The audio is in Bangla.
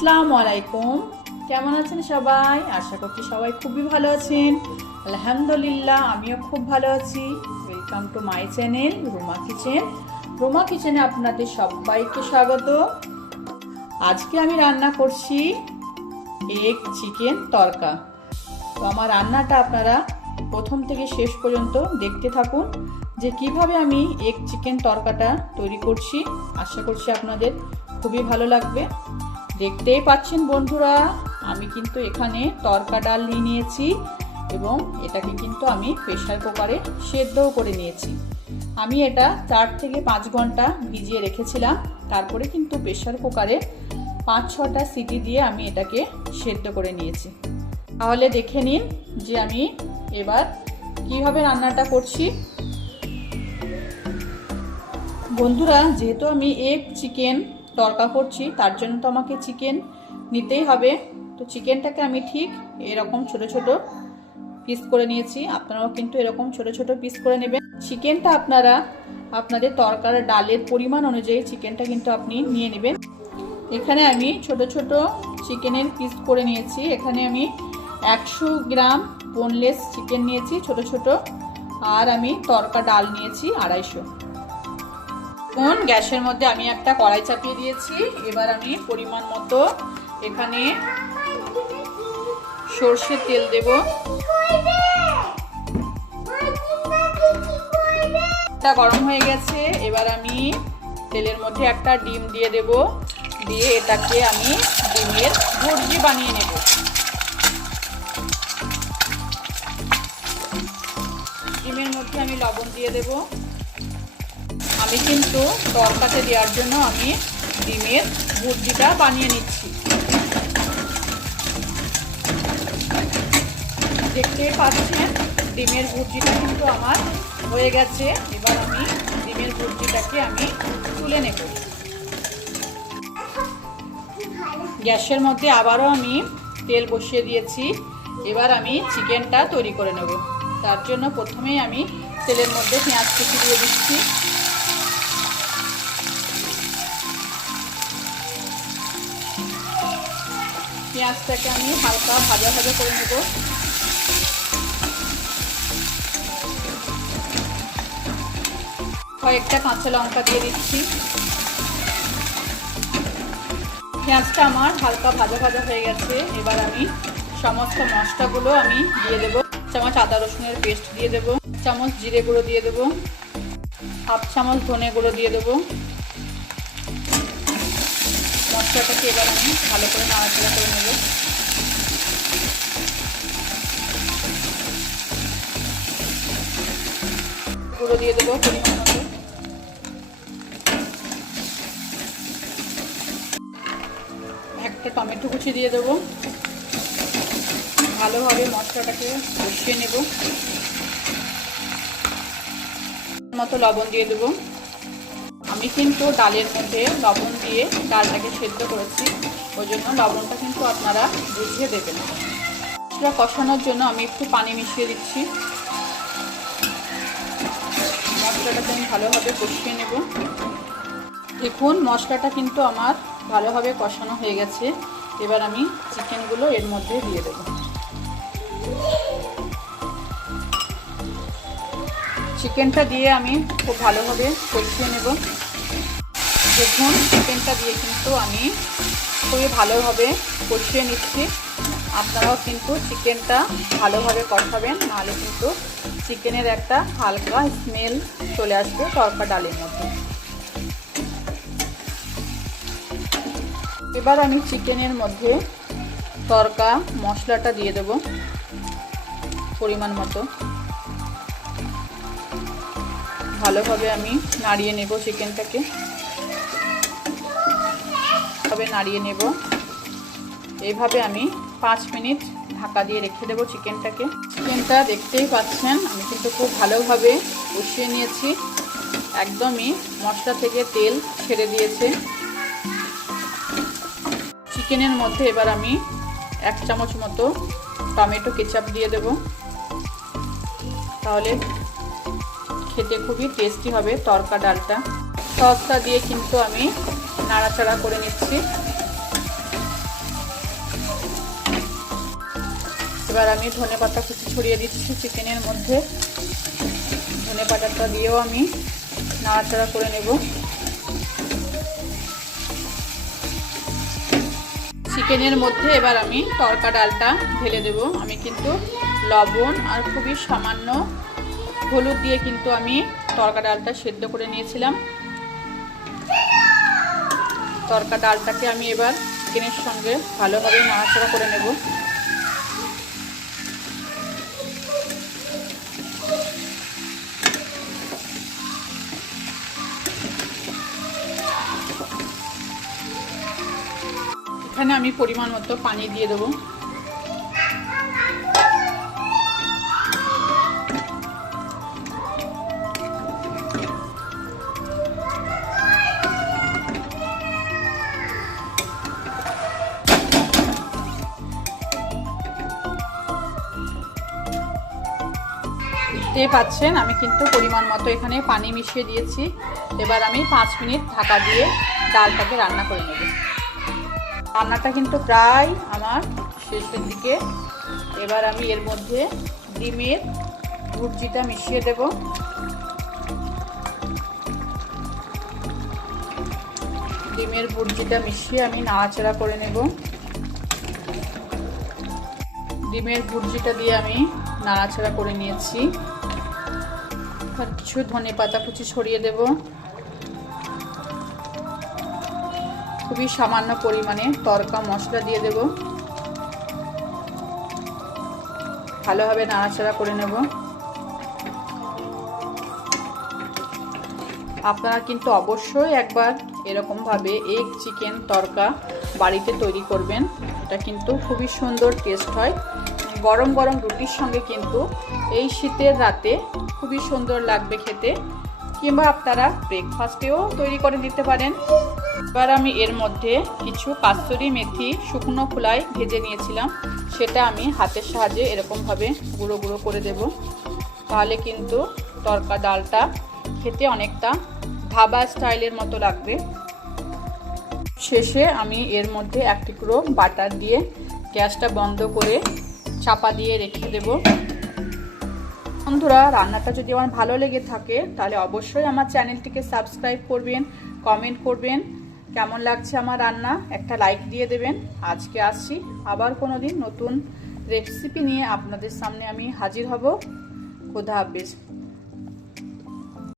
আসসালামু আলাইকুম। কেমন আছেন সবাই? আশা করছি সবাই খুবই ভালো আছেন। আলহামদুলিল্লাহ, আমিও খুব ভালো আছি। Welcome to my channel Ruma kitchen. Ruma কিচেনে আপনাদের সবাইকে স্বাগত। আজকে আমি রান্না করছি এগ চিকেন তড়কা। তো আমার রান্নাটা আপনারা প্রথম থেকে শেষ পর্যন্ত দেখতে থাকুন যে কিভাবে আমি এগ চিকেন তড়কাটা তৈরি করছি। আশা করছি আপনাদের খুবই ভালো লাগবে। দেখতেই পাচ্ছেন বন্ধুরা, আমি কিন্তু এখানে তড়কা ডাল নিয়ে নিয়েছি এবং এটাকে কিন্তু আমি প্রেসার কুকারে সেদ্ধও করে নিয়েছি। আমি এটা 4 থেকে 5 ঘন্টা ভিজিয়ে রেখেছিলাম। তারপরে কিন্তু প্রেসার কুকারে 5-6টা সিটি দিয়ে আমি এটাকে সেদ্ধ করে নিয়েছি। তাহলে দেখে নিন যে আমি এবার কিভাবে রান্নাটা করছি। বন্ধুরা, যেহেতু আমি এগ চিকেন তড়কা করছি তার জন্য তো আমাকে চিকেন নিতেই হবে। তো চিকেনটাকে আমি ঠিক এরকম ছোট ছোট পিস করে নিয়েছি। আপনারাও কিন্তু এরকম ছোট ছোট পিস করে নেবেন। চিকেনটা আপনারা আপনাদের তড়কার ডালের পরিমাণ অনুযায়ী চিকেনটা কিন্তু আপনি নিয়ে নেবেন। এখানে আমি ছোট ছোট চিকেনের পিস করে নিয়েছি। এখানে আমি 100 গ্রাম বোনলেস চিকেন নিয়েছি ছোট ছোট, আর আমি তড়কা ডাল নিয়েছি 250। গ্যাসের মধ্যে আমি একটা কড়াই চাপিয়ে দিয়েছি। এবার আমি পরিমাণ মতো এখানে সরষের তেল দেব। এটা গরম হয়ে গেছে। এবার আমি তেলের মধ্যে একটা ডিম দিয়ে দেব। দিয়ে এটাকে আমি ডিমের ভুর্জি বানিয়ে নেব। ডিমের মধ্যে আমি লবণ দিয়ে দেব। আমি কিন্তু তড়কাতে দেওয়ার জন্য আমি ডিমের ভুর্জিটা বানিয়ে নিচ্ছি। দেখতে পাচ্ছেন ডিমের ভুর্জিটা কিন্তু আমার হয়ে গেছে। এবার আমি ডিমের ভুর্জিটাকে আমি তুলে নেব। গ্যাসের মধ্যে আবারও আমি তেল বসিয়ে দিয়েছি। এবার আমি চিকেনটা তৈরি করে নেব। তার জন্য প্রথমেই আমি তেলের মধ্যে পেঁয়াজ কুচি দিয়ে দিচ্ছি। পেঁয়াজটাকে আমি হালকা ভাজা ভাজা করে নেব। কয়েকটা কাঁচা লঙ্কা দিয়ে দিচ্ছি। পেঁয়াজটা আমার হালকা ভাজা ভাজা হয়ে গেছে। এবার আমি সমস্ত মশলাগুলো আমি দিয়ে দেবো। 1 চামচ আদা রসুনের পেস্ট দিয়ে দেবো, 1 চামচ জিরে গুঁড়ো দিয়ে দেবো, 1/2 চামচ ধনে গুঁড়ো দিয়ে দেবো। মশলাটাকে এবার আমি ভালো করে নাড়াচাড়া করে নেব। গুঁড়ো দিয়ে দেবো পরিমাণ মতো। একটা টমেটো কুচি দিয়ে দেবো। ভালোভাবে মশলাটাকে কষিয়ে নেব। মতো লবণ দিয়ে দেবো। আমি কিন্তু ডালের মধ্যে লবণ দিয়ে ডালটাকে সেদ্ধ করেছি, ওই জন্য লবণটা কিন্তু আপনারা বুঝিয়ে দেবেন। সেটা কষানোর জন্য আমি একটু পানি মিশিয়ে দিচ্ছি। মশলাটাকে আমি ভালোভাবে কষিয়ে নেব। দেখুন মশলাটা কিন্তু আমার ভালোভাবে কষানো হয়ে গেছে। এবার আমি চিকেনগুলো এর মধ্যে দিয়ে দেব। চিকেনটা দিয়ে আমি খুব ভালোভাবে কষিয়ে নেব। দেখুন চিকেনটা দিয়ে কিন্তু আমি খুবই ভালোভাবে কষিয়ে নিচ্ছি। আপনারাও কিন্তু চিকেনটা ভালোভাবে কষাবেন, নাহলে কিন্তু চিকেনের একটা হালকা স্মেল চলে আসবে তড়কা ডালের মধ্যে। এবার আমি চিকেনের মধ্যে তড়কা মশলাটা দিয়ে দেব পরিমাণ মতো। ভালোভাবে আমি নাড়িয়ে নেব চিকেনটাকে, নাড়িয়ে নেব। এইভাবে আমি 5 মিনিট ঢাকা দিয়ে রেখে দেবো চিকেনটাকে। চিকেনটা দেখতেই পাচ্ছেন আমি কিন্তু খুব ভালোভাবে কষিয়ে নিয়েছি। একদমই মশলা থেকে তেল ছেড়ে দিয়েছে। চিকেনের মধ্যে এবার আমি 1 চামচ মতো টমেটো কেচাপ দিয়ে দেব। তাহলে খেতে খুবই টেস্টি হবে তড়কা ডালটা। সসটা দিয়ে কিন্তু আমি নাড়াচাড়া করে নিচ্ছি। এবার আমি ধনেপাতা কুচি ছড়িয়ে দিচ্ছি চিকেনের মধ্যে। ধনেপাতাটা দিয়েও আমি নাড়াচাড়া করে নেব। চিকেনের মধ্যে এবার আমি তড়কা ডালটা ঢেলে দেব। আমি কিন্তু লবণ আর খুবই সামান্য হলুদ দিয়ে কিন্তু আমি তড়কা ডালটা সেদ্ধ করে নিয়েছিলাম। তড়কা ডালটাকে আমি এবার চিকেনের সঙ্গে ভালোভাবে নাড়াচাড়া করে নেব। এখানে আমি পরিমাণ মতো পানি দিয়ে দেবো। দেখতে পাচ্ছেন আমি কিন্তু পরিমাণ মতো এখানে পানি মিশিয়ে দিয়েছি। এবার আমি 5 মিনিট ঢাকা দিয়ে ডালটাকে রান্না করে নেব। রান্নাটা কিন্তু প্রায় আমার শেষের দিকে। এবার আমি এর মধ্যে ডিমের ভুর্জিটা মিশিয়ে দেব। ডিমের ভুর্জিটা মিশিয়ে আমি নাড়াচাড়া করে নেব। ডিমের ভুর্জিটা দিয়ে আমি নাড়াচাড়া করে নিয়েছি। আর কিছু ধনেপাতা কুচি ছড়িয়ে দেব। খুবই সামান্য পরিমাণে তড়কা মশলা দিয়ে দেব। ভালোভাবে নাড়াচাড়া করে নেব। আপনারা কিন্তু অবশ্যই একবার এরকমভাবে এগ চিকেন তড়কা বাড়িতে তৈরি করবেন। এটা কিন্তু খুবই সুন্দর টেস্ট হয়। গরম গরম রুটির সঙ্গে কিন্তু এই শীতের রাতে খুবই সুন্দর লাগবে খেতে, কিংবা আপনারা ব্রেকফাস্টেও তৈরি করে দিতে পারেন। এবার আমি এর মধ্যে কিছু কাসুরি মেথি শুকনো খোলায় ভেজে নিয়েছিলাম, সেটা আমি হাতের সাহায্যে এরকমভাবে গুঁড়ো গুঁড়ো করে দেব। তাহলে কিন্তু তড়কা ডালটা খেতে অনেকটা ধাবা স্টাইলের মতো লাগবে। শেষে আমি এর মধ্যে 1 টুকরো বাটার দিয়ে গ্যাসটা বন্ধ করে চাপা দিয়ে রেখে দেব। বন্ধুরা, রান্নাটা যদি আমার ভালো লেগে থাকে তাহলে অবশ্যই আমার চ্যানেলটিকে সাবস্ক্রাইব করবেন, কমেন্ট করবেন, কেমন লাগছে আমার রান্না একটা লাইক দিয়ে দেবেন। আজকে আসছি, আবার কোনো দিন নতুন রেসিপি নিয়ে আপনাদের সামনে আমি হাজির হব। খোদা হাফেজ।